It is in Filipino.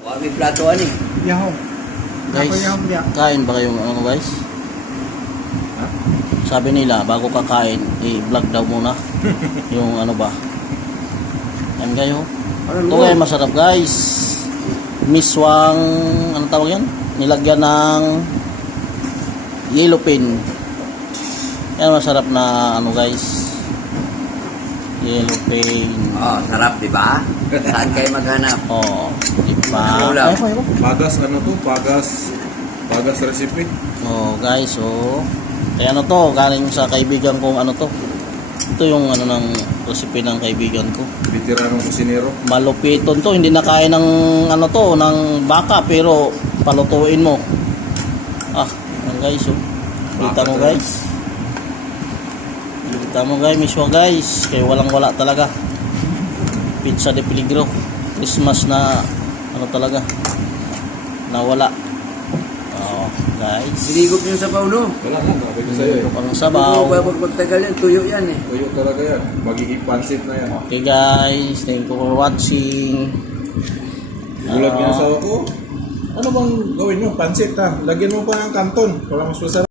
May platoan eh. Yahong. Guys, Ako yahong dia. kain ba kayong ano guys? Sabi nila, bago kakain, i-vlog daw muna. Yung ano ba? Kain kayo. Ito kayo masarap guys. Miswang, ano tawag yan? Nilagyan ng yellow pin. Yan masarap na ano guys. Yellow pin. Oh, sarap, di ba? Saan kayo maghanap? Oh, di ba? Wala. Pagas ano to? Pagas recipe. Oh guys, oh. Kaya ano to, galing sa kaibigan kong ano to. Ito yung ano ng recipe ng kaibigan ko. Veteranong kusinero. Malupiton to, hindi na kaya ng ano to, ng baka pero palutuin mo. Ah, yan guys, oh. Kita mo guys. Kita mo guys, miswa guys. Kaya walang wala talaga. Pizza de Peligro. Christmas na ano talaga. Nawala. Oh, guys. Sinigop niyo sa pauno. Wala mo, sabi ko sa'yo eh. Pang sabaw. Pag magtagal yan, tuyo yan eh. Tuyo talaga yan. Magiging pansit na yan. Okay guys, thank you for watching. Gulag niya sa ako. Ano bang gawin nyo? Pansit ha. Lagyan mo pa ng kanton para mas masarap.